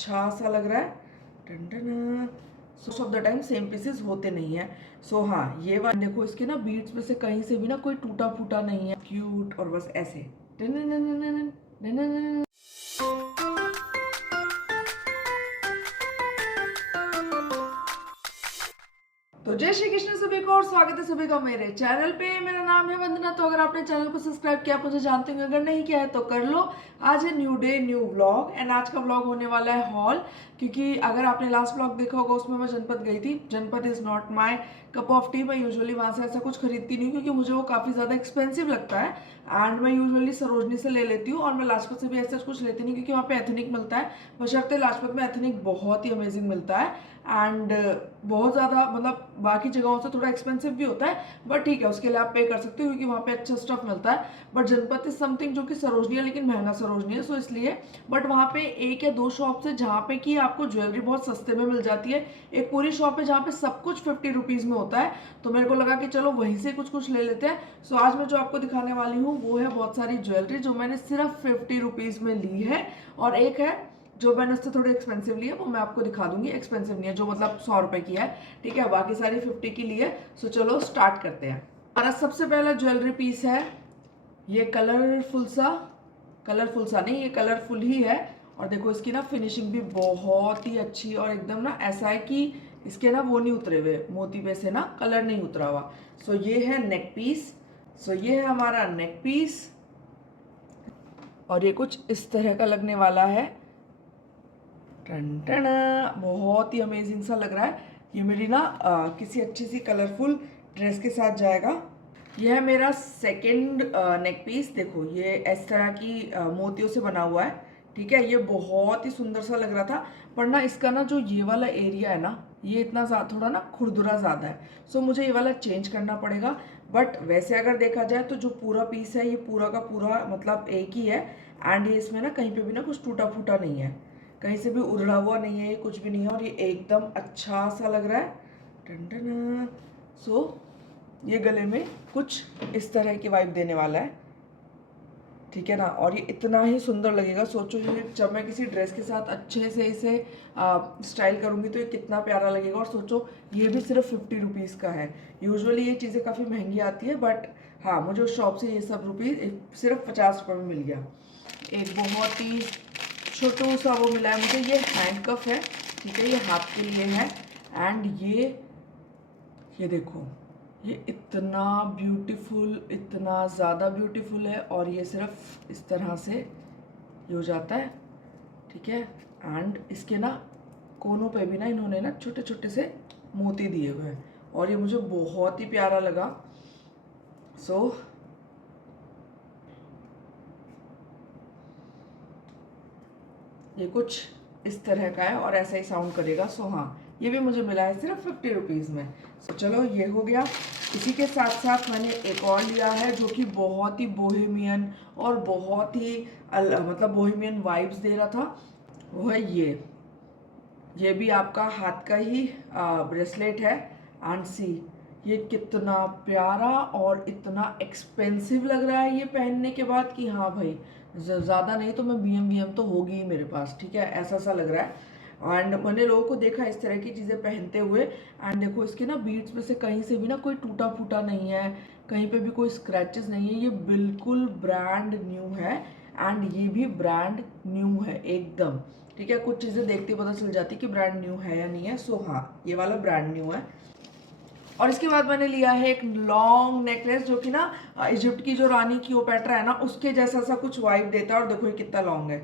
अच्छा सा लग रहा है। टन most of the time same pieces होते नहीं है। सो हाँ, ये वाला देखो, इसके ना बीड्स में से कहीं से भी ना कोई टूटा फूटा नहीं है, क्यूट और बस ऐसे। तो जय श्री कृष्ण सभी को और स्वागत है सभी का मेरे चैनल पे। मेरा नाम है वंदना। तो अगर आपने चैनल को सब्सक्राइब किया मुझे जानते होंगे, अगर नहीं किया है तो कर लो। आज है new day new vlog and आज का व्लॉग होने वाला है हॉल। क्योंकि अगर आपने लास्ट व्लॉग देखा होगा उसमें मैं जनपद गई थी। जनपद is not my cup of T. मैं यूजुअली वहाँ से ऐसा कुछ खरीदती नहीं क्योंकि मुझे वो काफ़ी ज़्यादा एक्सपेंसिव लगता है एंड मैं यूजुअली सरोजनी से ले लेती हूँ और मैं लाजपत से भी ऐसा कुछ लेती नहीं क्योंकि वहाँ पे एथनिक मिलता है। बशर्ते लाजपत में एथनिक बहुत ही अमेजिंग मिलता है एंड बहुत ज़्यादा मतलब बाकी जगहों से थोड़ा एक्सपेंसिव भी होता है, बट ठीक है, उसके लिए आप पे कर सकते हो क्योंकि वहाँ पे अच्छा स्टफ मिलता है। बट जनपद इज समथिंग जो कि सरोजनी है लेकिन महंगा सरोजनी है, सो इसलिए। बट वहाँ पे एक या दो शॉप्स है जहाँ पे कि आपको ज्वेलरी बहुत सस्ते में मिल जाती है। एक पूरी शॉप है जहाँ पे सब कुछ 50 रुपीज़ में होता है, तो मेरे को लगा कि चलो वहीं से कुछ कुछ ले लेते हैं। सो आज मैं जो आपको दिखाने वाली हूँ वो है बहुत सारी ज्वेलरी जो मैंने सिर्फ 50 रुपीज़ में ली है, और एक है जो मैंने उससे थोड़ी एक्सपेंसिव ली है, वो मैं आपको दिखा दूंगी। एक्सपेंसिव नहीं है, जो मतलब 100 रुपए की है, ठीक है। बाकी सारी 50 की ली है। सो चलो स्टार्ट करते हैं। हमारा सबसे पहला ज्वेलरी पीस है ये कलरफुल सा नहीं, ये कलरफुल ही है। और देखो इसकी ना फिनिशिंग भी बहुत ही अच्छी और एकदम ना ऐसा है कि इसके ना वो नहीं उतरे हुए मोती पे से ना कलर नहीं उतरा हुआ। सो ये है नेक पीस। सो ये है हमारा नेक पीस और ये कुछ इस तरह का लगने वाला है। टन बहुत ही अमेजिंग सा लग रहा है। ये मेरी ना किसी अच्छी सी कलरफुल ड्रेस के साथ जाएगा। यह है मेरा सेकंड नेक पीस। देखो ये इस तरह की मोतियों से बना हुआ है, ठीक है। ये बहुत ही सुंदर सा लग रहा था, पर ना इसका ना जो ये वाला एरिया है ना, ये इतना थोड़ा ना खुरदुरा ज़्यादा है। सो मुझे ये वाला चेंज करना पड़ेगा। बट वैसे अगर देखा जाए तो जो पूरा पीस है ये पूरा का पूरा मतलब एक ही है एंड ये इसमें ना कहीं पे भी ना कुछ टूटा फूटा नहीं है, कहीं से भी उधड़ा हुआ नहीं है, ये कुछ भी नहीं है और ये एकदम अच्छा सा लग रहा है। टन सो ये गले में कुछ इस तरह की वाइब देने वाला है, ठीक है ना। और ये इतना ही सुंदर लगेगा। सोचो ये जब मैं किसी ड्रेस के साथ अच्छे से इसे स्टाइल करूँगी तो ये कितना प्यारा लगेगा। और सोचो ये भी सिर्फ 50 रुपीज़ का है। यूजुअली ये चीज़ें काफ़ी महंगी आती है, बट हाँ मुझे उस शॉप से ये सब सिर्फ 50 रुपये में मिल गया। एक बहुत ही छोटू सा वो मिला है मुझे, ये हैंड कफ है, ठीक है, ये हाथ के लिए है। एंड ये देखो ये इतना ब्यूटीफुल, इतना ज़्यादा ब्यूटीफुल है और ये सिर्फ इस तरह से ये हो जाता है, ठीक है। एंड इसके ना कोनों पे भी ना इन्होंने ना छोटे छोटे से मोती दिए हुए हैं और ये मुझे बहुत ही प्यारा लगा। सो ये कुछ इस तरह का है और ऐसा ही साउंड करेगा। सो हाँ, ये भी मुझे मिला है सिर्फ 50 रुपीज़ में। सो चलो ये हो गया। इसी के साथ साथ मैंने एक और लिया है जो कि बहुत ही बोहेमियन और बहुत ही मतलब बोहेमियन वाइब्स दे रहा था। वो है ये भी आपका हाथ का ही ब्रेसलेट है। एंड सी ये कितना प्यारा और इतना एक्सपेंसिव लग रहा है ये पहनने के बाद कि हाँ भाई ज़्यादा नहीं तो मैं BM तो होगी ही मेरे पास, ठीक है, ऐसा सा लग रहा है। एंड मैंने लोगों को देखा इस तरह की चीज़ें पहनते हुए एंड देखो इसके ना बीड्स में से कहीं से भी ना कोई टूटा फूटा नहीं है, कहीं पे भी कोई स्क्रैचेस नहीं है। ये बिल्कुल ब्रांड न्यू है एंड ये भी ब्रांड न्यू है एकदम, ठीक है। कुछ चीज़ें देखते पता चल जाती कि ब्रांड न्यू है या नहीं है। सो हाँ, ये वाला ब्रांड न्यू है। और इसके बाद मैंने लिया है एक लॉन्ग नेकलेस जो कि ना इजिप्ट की जो रानी क्लियोपेट्रा है ना उसके जैसा सा कुछ वाइब देता है। और देखो ये कितना लॉन्ग है,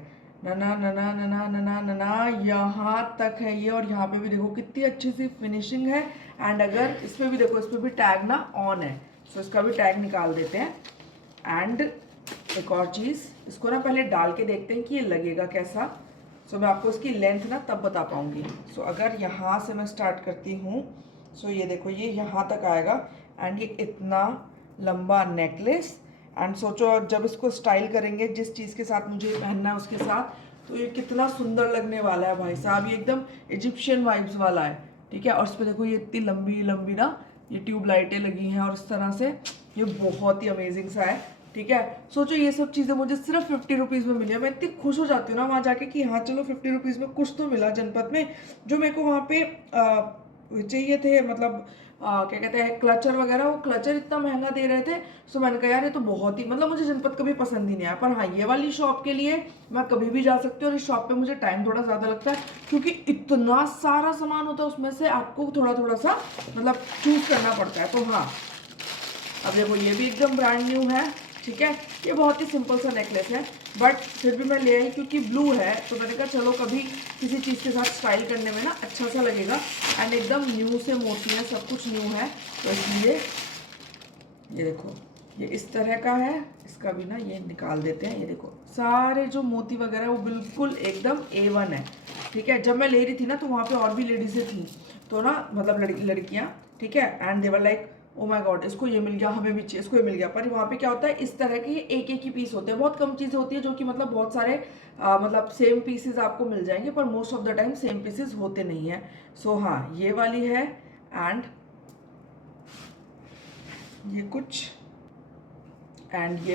नना नना नना नना नना यहाँ तक है ये। और यहाँ पे भी देखो कितनी अच्छी सी फिनिशिंग है। एंड अगर इस पर भी देखो, इस पर भी टैग ना ऑन है, सो इसका भी टैग निकाल देते हैं। एंड एक और चीज़, इसको ना पहले डाल के देखते हैं कि ये लगेगा कैसा। सो मैं आपको इसकी लेंथ ना तब बता पाऊंगी। सो अगर यहाँ से मैं स्टार्ट करती हूँ, सो ये देखो ये यहाँ तक आएगा एंड ये इतना लंबा नेकलेस। एंड सोचो जब इसको स्टाइल करेंगे जिस चीज़ के साथ मुझे पहनना है उसके साथ, तो ये कितना सुंदर लगने वाला है भाई साहब। ये एकदम इजिप्शियन वाइब्स वाला है, ठीक है। और इस पर देखो ये इतनी लंबी लंबी ना ये ट्यूब लाइटें लगी हैं और इस तरह से ये बहुत ही अमेजिंग सा है, ठीक है। सोचो ये सब चीज़ें मुझे सिर्फ 50 रुपीज़ में मिली है, मैं इतनी खुश हो जाती हूँ ना वहाँ जाके कि हाँ चलो 50 रुपीज़ में कुछ तो मिला जनपद में, जो मेरे को वहाँ पे चाहिए थे। मतलब क्या कहते हैं क्लचर वगैरह, वो क्लचर इतना महंगा दे रहे थे। सो मैंने कहा यार ये तो बहुत ही, मतलब मुझे जनपद कभी पसंद ही नहीं आया। पर हाँ ये वाली शॉप के लिए मैं कभी भी जा सकती हूँ, और इस शॉप पे मुझे टाइम थोड़ा ज़्यादा लगता है क्योंकि इतना सारा सामान होता है उसमें से आपको थोड़ा थोड़ा सा मतलब चूज़ करना पड़ता है। तो हाँ अब देखो ये भी एकदम ब्रांड न्यू है, ठीक है। ये बहुत ही सिंपल सा नेकलेस है, बट फिर भी मैं ले आई क्योंकि ब्लू है, तो मैंने कहा चलो कभी किसी चीज़ के साथ स्टाइल करने में ना अच्छा सा लगेगा। एंड एकदम न्यू से मोती है, सब कुछ न्यू है, तो इसलिए ये देखो ये इस तरह का है। इसका भी ना ये निकाल देते हैं। ये देखो सारे जो मोती वगैरह वो बिल्कुल एकदम A1 है, ठीक है। जब मैं ले रही थी ना तो वहाँ पे और भी लेडीज़ें थी, तो ना मतलब लड़कियाँ, ठीक है। And they're like oh my god इसको ये मिल गया, हमें भी चाहिए, इसको ये मिल गया। पर वहाँ पे क्या होता है इस तरह के एक एक ही पीस होते हैं, बहुत कम चीज़ें होती है जो कि मतलब बहुत सारे मतलब सेम पीसेस आपको मिल जाएंगे, पर most of the time same pieces होते नहीं है। सो हाँ ये वाली है, एंड ये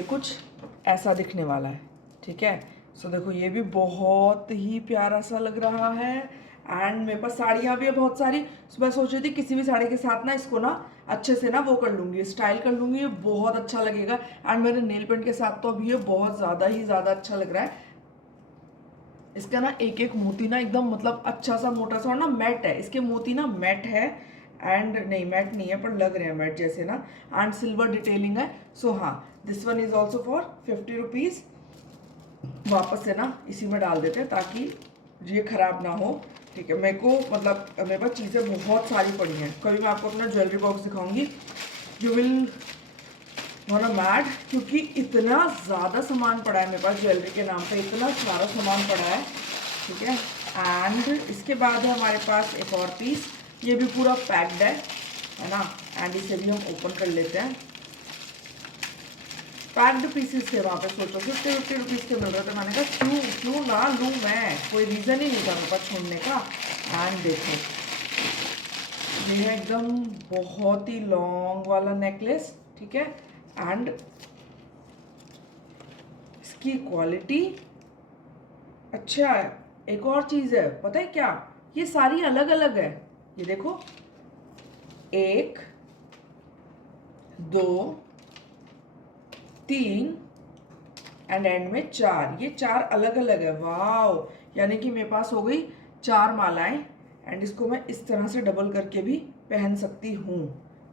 कुछ ऐसा दिखने वाला है, ठीक है। सो देखो ये भी बहुत ही प्यारा सा लग रहा है। एंड मेरे पास साड़ियाँ भी है बहुत सारी, तो मैं सोच रही थी किसी भी साड़ी के साथ ना इसको ना अच्छे से ना वो कर लूँगी, स्टाइल कर लूँगी, ये बहुत अच्छा लगेगा। एंड मेरे नेल पेंट के साथ तो अभी ये बहुत ज़्यादा ही ज़्यादा अच्छा लग रहा है। इसका ना एक एक मोती ना एकदम मतलब अच्छा सा मोटा सा, और ना मैट है, इसके मोती ना मैट है। एंड नहीं मैट नहीं है पर लग रहे हैं मैट जैसे ना। एंड सिल्वर डिटेलिंग है। सो हाँ this one is also for 50 rupees. वापस से ना इसी में डाल देते हैं ताकि ये खराब ना हो, ठीक है। मेरे को मतलब मेरे पास चीज़ें बहुत सारी पड़ी हैं, कभी मैं आपको अपना ज्वेलरी बॉक्स दिखाऊंगी, यू विल होना मैड, क्योंकि इतना ज़्यादा सामान पड़ा है मेरे पास ज्वेलरी के नाम पे, इतना सारा सामान पड़ा है, ठीक है। एंड इसके बाद है हमारे पास एक और पीस, ये भी पूरा पैक्ड है ना। एंड इसे भी हम ओपन कर लेते हैं। पैक्ड पीसेस थे वहाँ पे, सोचो 50 रुपीज़ के मिल रहे थे। मैंने कहा क्यों ना लूँ, मैं कोई रीज़न ही नहीं था मेरे पास छोड़ने का। एंड देखो ये है एकदम बहुत ही लॉन्ग वाला नेकलेस, ठीक है। एंड इसकी क्वालिटी अच्छा है। एक और चीज़ है पता है क्या, ये सारी अलग अलग है। ये देखो 1 2 3 एंड एंड में 4, ये 4 अलग अलग है। वाओ, यानी कि मेरे पास हो गई 4 मालाएं। एंड इसको मैं इस तरह से डबल करके भी पहन सकती हूँ,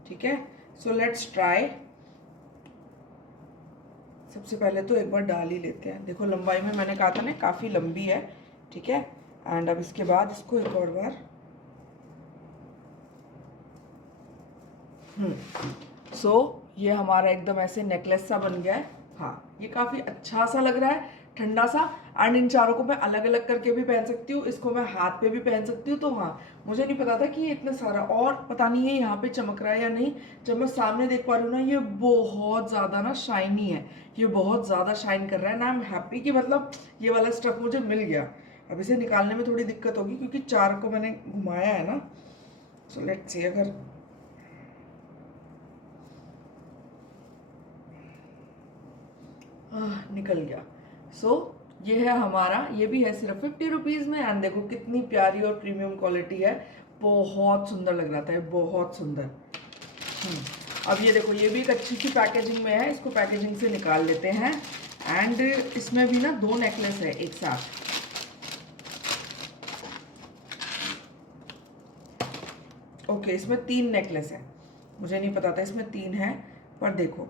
ठीक है। So let's try. सबसे पहले तो एक बार डाल ही लेते हैं। देखो लंबाई में मैंने कहा था ना काफ़ी लंबी है, ठीक है। एंड अब इसके बाद इसको एक और बार सो ये हमारा एकदम ऐसे नेकलेस सा बन गया है। हाँ ये काफ़ी अच्छा सा लग रहा है, ठंडा सा। एंड इन चारों को मैं अलग अलग करके भी पहन सकती हूँ, इसको मैं हाथ पे भी पहन सकती हूँ। तो हाँ मुझे नहीं पता था कि ये इतना सारा, और पता नहीं है यहाँ पे चमक रहा है या नहीं। जब मैं सामने देख पा रही हूँ ना ये बहुत ज़्यादा ना शाइनी है, ये बहुत ज़्यादा शाइन कर रहा है ना। आई एम हैप्पी कि मतलब ये वाला स्टफ मुझे मिल गया। अब इसे निकालने में थोड़ी दिक्कत होगी क्योंकि 4 को मैंने घुमाया है ना। सो लेट्स सी, अगर निकल गया। सो ये है हमारा, ये भी है सिर्फ 50 रुपीज़ में। एंड देखो कितनी प्यारी और प्रीमियम क्वालिटी है, बहुत सुंदर लग रहा था, बहुत सुंदर। अब ये देखो ये भी एक अच्छी सी पैकेजिंग में है, इसको पैकेजिंग से निकाल लेते हैं। एंड इसमें भी ना 2 नेकलेस है एक साथ। ओके इसमें 3 नेकलेस है, मुझे नहीं पता था इसमें 3 है। पर देखो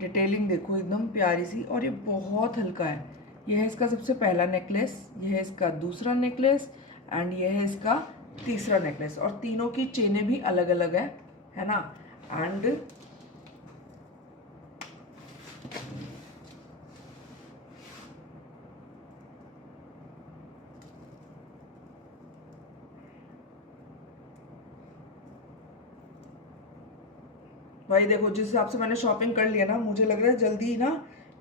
डिटेलिंग देखो एकदम प्यारी सी, और ये बहुत हल्का है। ये है इसका सबसे पहला नेकलेस, ये है इसका दूसरा नेकलेस, एंड ये है इसका तीसरा नेकलेस। और तीनों की चेनें भी अलग अलग है ना। एंड भाई देखो जिस हिसाब से मैंने शॉपिंग कर लिया ना, मुझे लग रहा है जल्दी ही ना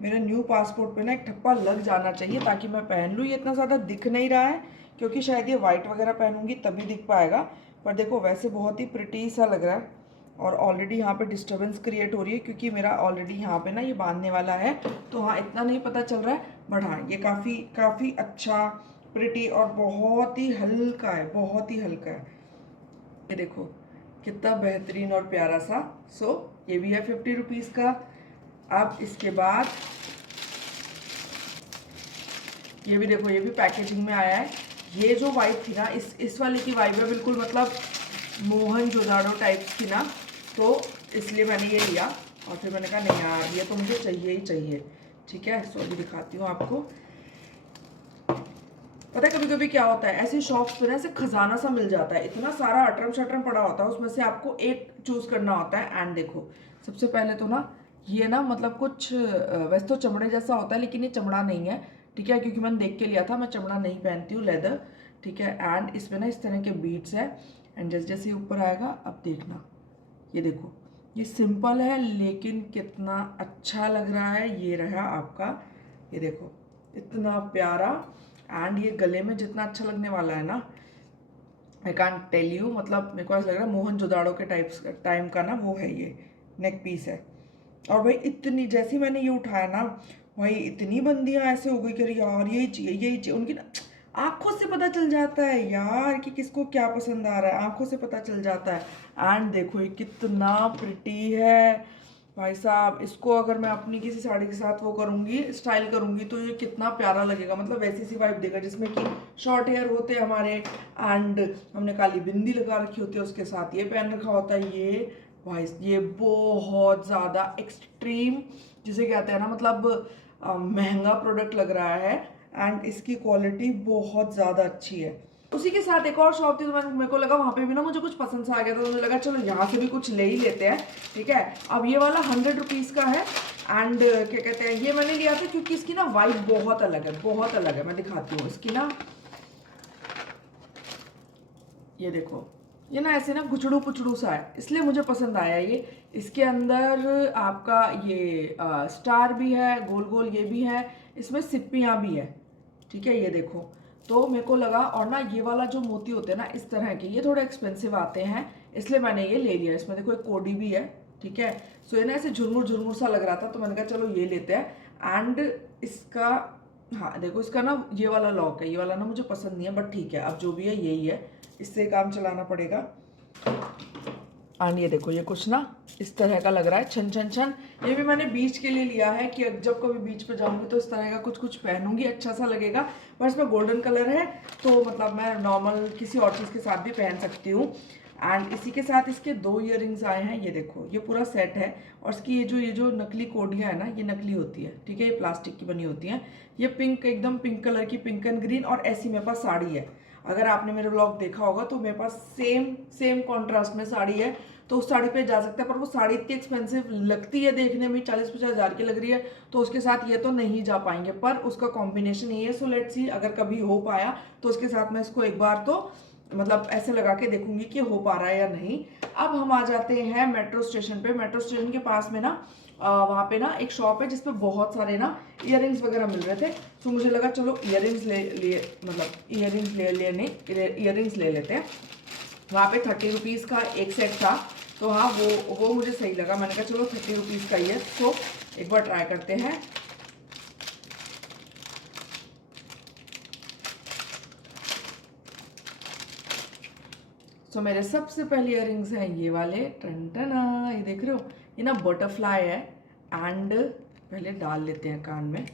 मेरे न्यू पासपोर्ट पे ना एक ठप्पा लग जाना चाहिए ताकि मैं पहन लूँ। ये इतना ज़्यादा दिख नहीं रहा है क्योंकि शायद ये वाइट वगैरह पहनूंगी तभी दिख पाएगा। पर देखो वैसे बहुत ही प्रिटी सा लग रहा है, और ऑलरेडी यहाँ पे डिस्टर्बेंस क्रिएट हो रही है क्योंकि मेरा ऑलरेडी यहाँ पे ना ये बांधने वाला है, तो हाँ इतना नहीं पता चल रहा है, बट हाँ ये काफ़ी अच्छा, प्रिटी और बहुत ही हल्का है, बहुत ही हल्का है। ये देखो कितना बेहतरीन और प्यारा सा। सो ये भी है 50 रुपीज़ का। अब इसके बाद ये भी देखो, ये भी पैकेजिंग में आया है। ये जो वाइब थी ना, इस वाले की वाइब है बिल्कुल, मतलब मोहनजोदाड़ो टाइप की ना, तो इसलिए मैंने ये लिया। और फिर मैंने कहा नहीं यार ये तो मुझे चाहिए ही चाहिए। ठीक है, सो अभी दिखाती हूँ आपको। पता है कभी कभी क्या होता है ऐसी शॉप्स पे ना, ऐसे खजाना सा मिल जाता है, इतना सारा अटरम शटरम पड़ा होता है, उसमें से आपको एक चूज करना होता है। एंड देखो सबसे पहले तो ना ये ना मतलब कुछ वैसे तो चमड़े जैसा होता है, लेकिन ये चमड़ा नहीं है। ठीक है, क्योंकि मैंने देख के लिया था, मैं चमड़ा नहीं पहनती हूँ, लेदर। ठीक है, एंड इसमें ना इस तरह के बीट्स है। एंड जैसे जैसे ऊपर आएगा अब देखना, ये देखो ये सिंपल है लेकिन कितना अच्छा लग रहा है। ये रहा आपका, ये देखो इतना प्यारा। एंड ये गले में जितना अच्छा लगने वाला है ना, आई कांट टेल यू। मतलब मेरे को ऐसा लग रहा है मोहनजोदाड़ो के टाइम का ना वो है, ये नेक पीस है। और भाई इतनी, जैसी मैंने ये उठाया ना भाई, इतनी बंदियां ऐसे हो गई कि यार यही चाहिए यही चाहिए। उनकी ना आंखों से पता चल जाता है यार कि किसको क्या पसंद आ रहा है, आंखों से पता चल जाता है। एंड देखो ये कितना प्रिटी है भाई साहब। इसको अगर मैं अपनी किसी साड़ी के साथ वो करूँगी, स्टाइल करूँगी, तो ये कितना प्यारा लगेगा। मतलब वैसी सी वाइब देगा जिसमें कि शॉर्ट हेयर होते हैं हमारे, एंड हमने काली बिंदी लगा रखी होती है, उसके साथ ये पहन रखा होता है। ये भाई ये बहुत ज़्यादा एक्सट्रीम जिसे कहते हैं ना, मतलब महंगा प्रोडक्ट लग रहा है। एंड इसकी क्वालिटी बहुत ज़्यादा अच्छी है। उसी के साथ एक और शॉप थी, तो मेरे को लगा वहाँ पे भी ना मुझे कुछ पसंद सा आ गया, तो मुझे लगा चलो यहाँ से भी कुछ ले ही लेते हैं। ठीक है, अब ये वाला 100 रुपीज़ का है। एंड क्या कहते हैं, ये मैंने लिया था क्योंकि इसकी ना वाइब बहुत अलग है, बहुत अलग है। मैं दिखाती हूँ इसकी ना, ये देखो ये ना ऐसे ना गुचड़ू पुचड़ू सा है, इसलिए मुझे पसंद आया ये। इसके अंदर आपका ये स्टार भी है, गोल गोल ये भी है, इसमें सिप्पियाँ भी है। ठीक है, ये देखो, तो मेरे को लगा। और ना ये वाला जो मोती होते हैं ना इस तरह के, ये थोड़े एक्सपेंसिव आते हैं, इसलिए मैंने ये ले लिया। इसमें देखो एक कोडी भी है। ठीक है, सो ये ना ऐसे झुरमुर झुरमुर सा लग रहा था, तो मैंने कहा चलो ये लेते हैं। एंड इसका, हाँ देखो इसका ना ये वाला लॉक है, ये वाला ना मुझे पसंद नहीं है, बट ठीक है अब जो भी है यही है, इससे काम चलाना पड़ेगा। एंड ये देखो ये कुछ ना इस तरह का लग रहा है, छन छन छन। ये भी मैंने बीच के लिए लिया है कि जब कभी बीच पे जाऊंगी तो इस तरह का कुछ कुछ पहनूंगी, अच्छा सा लगेगा। पर इसमें गोल्डन कलर है, तो मतलब मैं नॉर्मल किसी और चीज़ के साथ भी पहन सकती हूँ। एंड इसी के साथ इसके 2 ईयरिंग्स आए हैं। ये देखो ये पूरा सेट है। और इसकी ये जो नकली कोडियाँ है ना, ये नकली होती है। ठीक है, ये प्लास्टिक की बनी होती हैं। ये पिंक, एकदम पिंक कलर की, पिंक एंड ग्रीन। और ऐसी मेरे पास साड़ी है, अगर आपने मेरे ब्लॉग देखा होगा तो मेरे पास सेम कॉन्ट्रास्ट में साड़ी है, तो उस साड़ी पे जा सकता है। पर वो साड़ी इतनी एक्सपेंसिव लगती है देखने में, 40-50 हज़ार की लग रही है, तो उसके साथ ये तो नहीं जा पाएंगे। पर उसका कॉम्बिनेशन ये है, सो लेट्स सी अगर कभी हो पाया तो उसके साथ मैं इसको एक बार तो मतलब ऐसे लगा के देखूंगी कि हो पा रहा है या नहीं। अब हम आ जाते हैं मेट्रो स्टेशन पे। मेट्रो स्टेशन के पास में ना वहाँ पे ना एक शॉप है जिसपे बहुत सारे ना इयररिंग्स वगैरह मिल रहे थे, तो मुझे लगा चलो इयररिंग्स ले लेते हैं। वहाँ पे 30 रुपीज़ का एक सेट था, तो हाँ वो मुझे सही लगा। मैंने कहा चलो 30 रुपीज़ का ही है, तो एक बार ट्राई करते हैं। तो मेरे सबसे पहले इयररिंग्स हैं ये वाले, टनटना, ये देख रहे हो, ये ना बटरफ्लाई है। एंड पहले डाल लेते हैं कान में।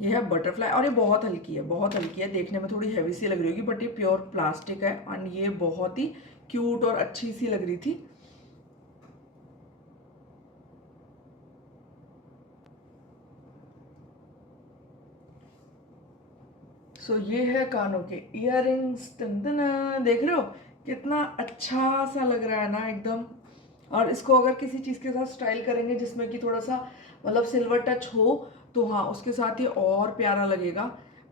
ये है बटरफ्लाई, और ये बहुत हल्की है, बहुत हल्की है। देखने में थोड़ी हैवी सी लग रही होगी, बट ये प्योर प्लास्टिक है। एंड ये बहुत ही क्यूट और अच्छी सी लग रही थी। सो ये है कानों के इयररिंग्स, टनटना, देख रहे हो कितना अच्छा सा लग रहा है ना एकदम। और इसको अगर किसी चीज़ के साथ स्टाइल करेंगे जिसमें कि थोड़ा सा मतलब सिल्वर टच हो, तो हाँ उसके साथ ये और प्यारा लगेगा।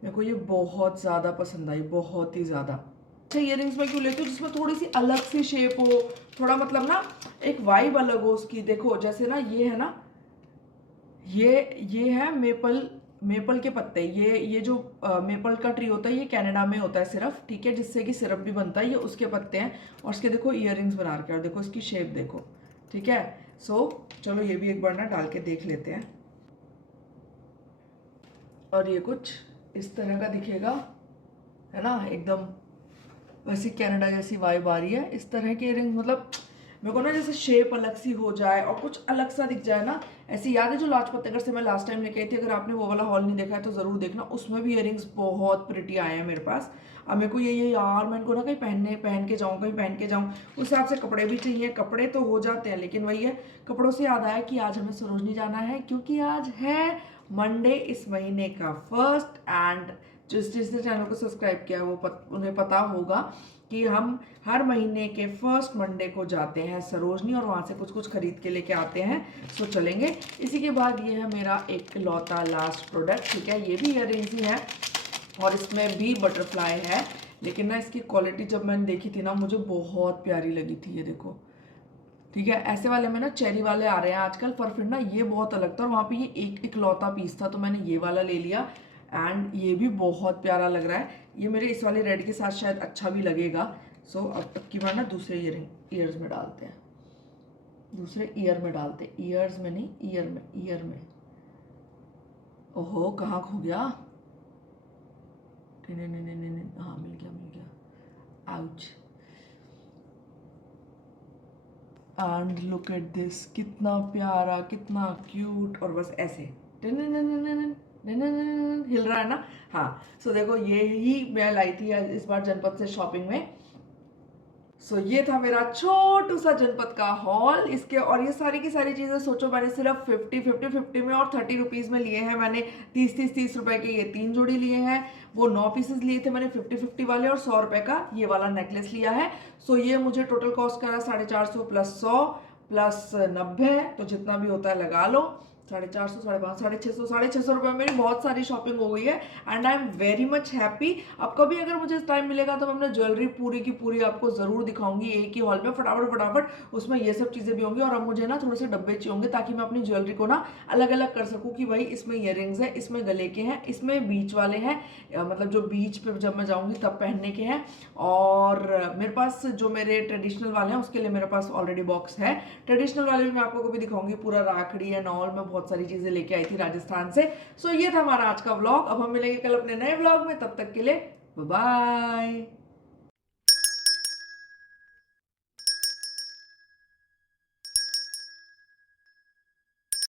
मेरे को ये बहुत ज़्यादा पसंद आई, बहुत ही ज़्यादा। अच्छा इयररिंग्स मैं क्यों लेती हूँ जिसमें थोड़ी सी अलग सी शेप हो, थोड़ा मतलब ना एक वाइब अलग हो उसकी। देखो जैसे ना ये है ना, ये है मेपल के पत्ते। ये जो मेपल का ट्री होता है ये कनाडा में होता है सिर्फ। ठीक है, जिससे कि सिरप भी बनता है, ये उसके पत्ते हैं। और इसके देखो इयररिंग्स बना रखे हैं, और देखो इसकी शेप देखो, ठीक है। चलो ये भी एक बार ना डाल के देख लेते हैं। और ये कुछ इस तरह का दिखेगा, है ना, एकदम वैसे कनाडा जैसी वाइब आ रही है। इस तरह के इयरिंग्स मतलब मेरे को ना जैसे शेप अलग सी हो जाए और कुछ अलग सा दिख जाए ना, ऐसी याद है जो लाजपत नगर से मैं लास्ट टाइम लेके आई थी, अगर आपने वो वाला हॉल नहीं देखा है तो ज़रूर देखना, उसमें भी इयरिंग्स बहुत प्रिटी आए हैं मेरे पास। अब मेरे को ये यार मैं इनको ना कहीं पहन के जाऊँ, कहीं पहन के जाऊँ, उस हिसाब से कपड़े भी चाहिए। कपड़े तो हो जाते हैं, लेकिन वही है, कपड़ों से याद आया कि आज हमें सरोजनी जाना है, क्योंकि आज है मंडे इस महीने का फर्स्ट। एंड जिसने चैनल को सब्सक्राइब किया है वो उन्हें पता होगा कि हम हर महीने के फर्स्ट मंडे को जाते हैं सरोजनी और वहाँ से कुछ कुछ खरीद के लेके आते हैं। चलेंगे। इसी के बाद ये है मेरा एक लौता लास्ट प्रोडक्ट, ठीक है, ये भी इयररिंग्स ही है और इसमें भी बटरफ्लाई है, लेकिन ना इसकी क्वालिटी जब मैंने देखी थी ना मुझे बहुत प्यारी लगी थी। ये देखो, ठीक है, ऐसे वाले में ना चेरी वाले आ रहे हैं आजकल, पर फिर ना ये बहुत अलग था और वहाँ पे ये एक इकलौता पीस था, तो मैंने ये वाला ले लिया। एंड ये भी बहुत प्यारा लग रहा है, ये मेरे इस वाले रेड के साथ शायद अच्छा भी लगेगा। अब की बार ना दूसरे ईयर्स में डालते हैं, दूसरे ईयर में डालते हैं, ईयर्स में नहीं, ईयर में। ओहो, कहाँ खो गया? नहीं, हाँ मिल गया। Ouch. And look at this, कितना प्यारा, कितना क्यूट, और बस ऐसे हिल रहा है ना। हाँ, देखो ये ही मैं लाई थी इस बार जनपद से शॉपिंग में। ये था मेरा छोटू सा जनपद का हॉल। इसके और ये सारी की सारी चीज़ें सोचो मैंने सिर्फ 50 में और 30 रुपीज़ में लिए हैं। मैंने 30 रुपए के ये 3 जोड़ी लिए हैं, वो 9 पीसेस लिए थे मैंने 50 वाले, और 100 रुपए का ये वाला नेकलेस लिया है। ये मुझे टोटल कॉस्ट करा 450 प्लस 100 प्लस 90, तो जितना भी होता है लगा लो, 450, 550, 650 रुपये में मेरी बहुत सारी शॉपिंग हो गई है। And I am very much happy. अब कभी अगर मुझे टाइम मिलेगा तो मैं अपना ज्वेलरी पूरी की पूरी आपको ज़रूर दिखाऊंगी एक ही हॉल में, फटाफट उसमें ये सब चीज़ें भी होंगी। और अब मुझे ना थोड़े से डब्बे चाहिए होंगे ताकि मैं अपनी ज्वेलरी को ना अलग अलग कर सकूँ कि भाई इसमें ईयरिंग्स है, इसमें गले के हैं, इसमें बीच वाले हैं, मतलब जो बीच पे जब मैं जाऊँगी तब पहनने के हैं। और मेरे पास जो मेरे ट्रेडिशनल वाले हैं उसके लिए मेरे पास ऑलरेडी बॉक्स है। ट्रेडिशनल वाले भी मैं आपको कभी दिखाऊंगी, पूरा राखड़ी एंड ऑल, मैं बहुत सारी चीजें लेके आई थी राजस्थान से। ये था हमारा आज का व्लॉग। अब हम मिलेंगे कल अपने नए व्लॉग में, तब तक के लिए बाय बाय।